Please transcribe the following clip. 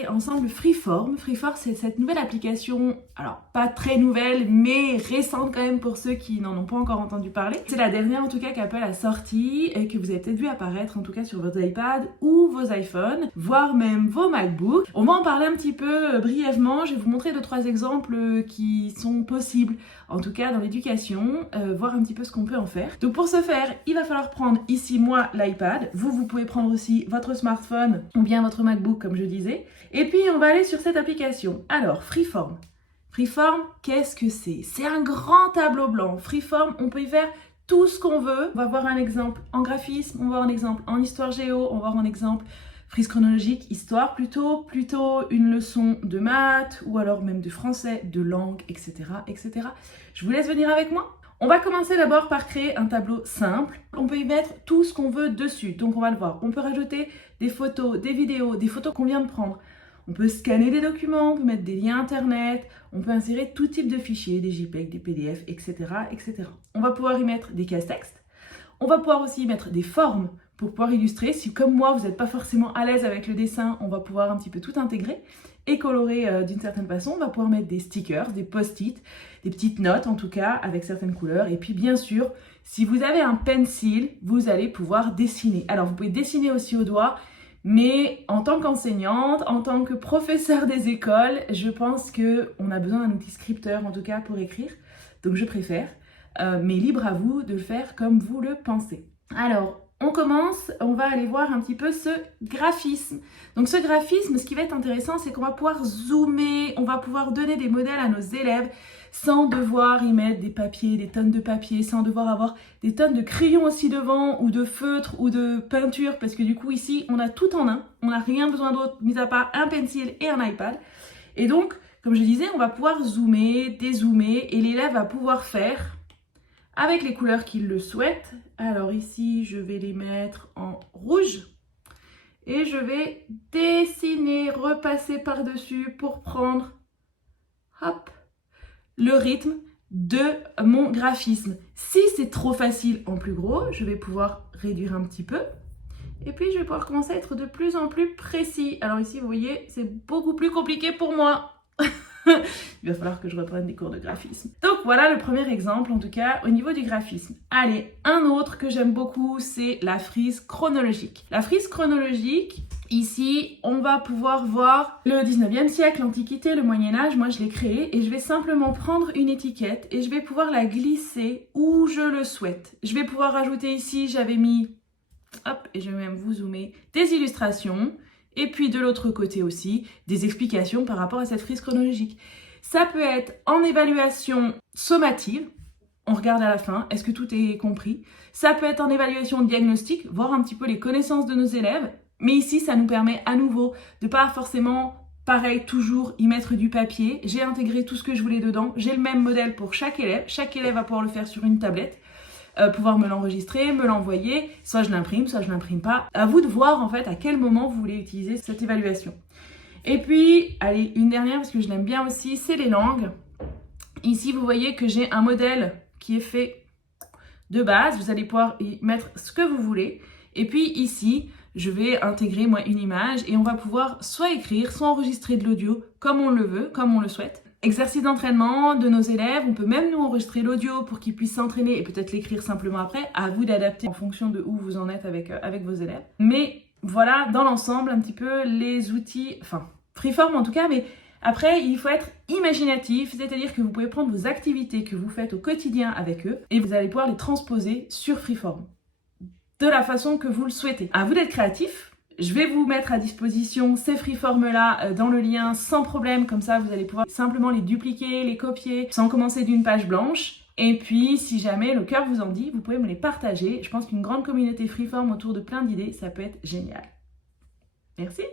regarder ensemble Freeform. Freeform, c'est cette nouvelle application, alors pas très nouvelle, mais récente quand même pour ceux qui n'en ont pas encore entendu parler. C'est la dernière en tout cas qu'Apple a sortie et que vous avez peut-être vu apparaître en tout cas sur vos iPads ou vos iPhones, voire même vos MacBooks. On va en parler un petit peu brièvement. Je vais vous montrer 2-3 exemples qui sont possibles, en tout cas dans l'éducation, voir un petit peu ce qu'on peut en faire. Donc pour ce faire, il va falloir prendre ici, moi, l'iPad. Vous pouvez prendre aussi votre smartphone ou bien votre MacBook, comme je disais. Et puis, on va aller sur cette application. Alors, Freeform. Freeform, qu'est-ce que c'est? C'est un grand tableau blanc. Freeform, on peut y faire tout ce qu'on veut. On va voir un exemple en graphisme, on va voir un exemple en histoire géo, on va voir un exemple frise chronologique, histoire plutôt une leçon de maths ou alors même de français, de langue, etc., etc. Je vous laisse venir avec moi. On va commencer d'abord par créer un tableau simple. On peut y mettre tout ce qu'on veut dessus. Donc on va le voir. On peut rajouter des photos, des vidéos, des photos qu'on vient de prendre. On peut scanner des documents, on peut mettre des liens internet, on peut insérer tout type de fichiers, des JPEG, des PDF, etc., etc. On va pouvoir y mettre des cases-texte. On va pouvoir aussi y mettre des formes pour pouvoir illustrer. Si comme moi, vous n'êtes pas forcément à l'aise avec le dessin, on va pouvoir un petit peu tout intégrer et colorer d'une certaine façon. On va pouvoir mettre des stickers, des post-it, des petites notes en tout cas avec certaines couleurs. Et puis bien sûr, si vous avez un pencil, vous allez pouvoir dessiner. Alors vous pouvez dessiner aussi au doigt, mais en tant qu'enseignante, en tant que professeur des écoles, je pense qu'on a besoin d'un outil scripteur en tout cas pour écrire. Donc je préfère, mais libre à vous de le faire comme vous le pensez. Alors, on commence, on va aller voir un petit peu ce graphisme. Donc ce graphisme, ce qui va être intéressant, c'est qu'on va pouvoir zoomer, on va pouvoir donner des modèles à nos élèves sans devoir y mettre des papiers, des tonnes de papier, sans devoir avoir des tonnes de crayons aussi devant ou de feutres ou de peinture parce que du coup ici, on a tout en un. On n'a rien besoin d'autre, mis à part un pencil et un iPad. Et donc, comme je disais, on va pouvoir zoomer, dézoomer et l'élève va pouvoir faire avec les couleurs qu'il le souhaite. Alors ici, je vais les mettre en rouge et je vais dessiner, repasser par-dessus pour prendre, hop, le rythme de mon graphisme. Si c'est trop facile en plus gros, je vais pouvoir réduire un petit peu. Et puis, je vais pouvoir commencer à être de plus en plus précis. Alors ici, vous voyez, c'est beaucoup plus compliqué pour moi. Il va falloir que je reprenne des cours de graphisme. Donc voilà le premier exemple, en tout cas, au niveau du graphisme. Allez, un autre que j'aime beaucoup, c'est la frise chronologique. La frise chronologique, ici, on va pouvoir voir le 19e siècle, l'Antiquité, le Moyen-Âge. Moi, je l'ai créé et je vais simplement prendre une étiquette et je vais pouvoir la glisser où je le souhaite. Je vais pouvoir rajouter ici, j'avais mis, hop, et je vais même vous zoomer, des illustrations. Et puis de l'autre côté aussi, des explications par rapport à cette frise chronologique. Ça peut être en évaluation sommative, on regarde à la fin, est-ce que tout est compris? Ça peut être en évaluation diagnostique, voir un petit peu les connaissances de nos élèves. Mais ici, ça nous permet à nouveau de pas forcément, pareil, toujours y mettre du papier. J'ai intégré tout ce que je voulais dedans. J'ai le même modèle pour chaque élève. Chaque élève va pouvoir le faire sur une tablette. Pouvoir me l'enregistrer, me l'envoyer, soit je l'imprime, soit je l'imprime pas. À vous de voir en fait à quel moment vous voulez utiliser cette évaluation. Et puis, allez, une dernière parce que je l'aime bien aussi, c'est les langues. Ici, vous voyez que j'ai un modèle qui est fait de base. Vous allez pouvoir y mettre ce que vous voulez. Et puis ici, je vais intégrer moi une image et on va pouvoir soit écrire, soit enregistrer de l'audio comme on le veut, comme on le souhaite. Exercice d'entraînement de nos élèves, on peut même nous enregistrer l'audio pour qu'ils puissent s'entraîner et peut-être l'écrire simplement après, à vous d'adapter en fonction de où vous en êtes avec vos élèves. Mais voilà, dans l'ensemble, un petit peu les outils, enfin, Freeform en tout cas, mais après, il faut être imaginatif, c'est-à-dire que vous pouvez prendre vos activités que vous faites au quotidien avec eux et vous allez pouvoir les transposer sur Freeform de la façon que vous le souhaitez. À vous d'être créatif. Je vais vous mettre à disposition ces freeforms-là dans le lien sans problème, comme ça vous allez pouvoir simplement les dupliquer, les copier, sans commencer d'une page blanche. Et puis, si jamais le cœur vous en dit, vous pouvez me les partager. Je pense qu'une grande communauté freeform autour de plein d'idées, ça peut être génial. Merci.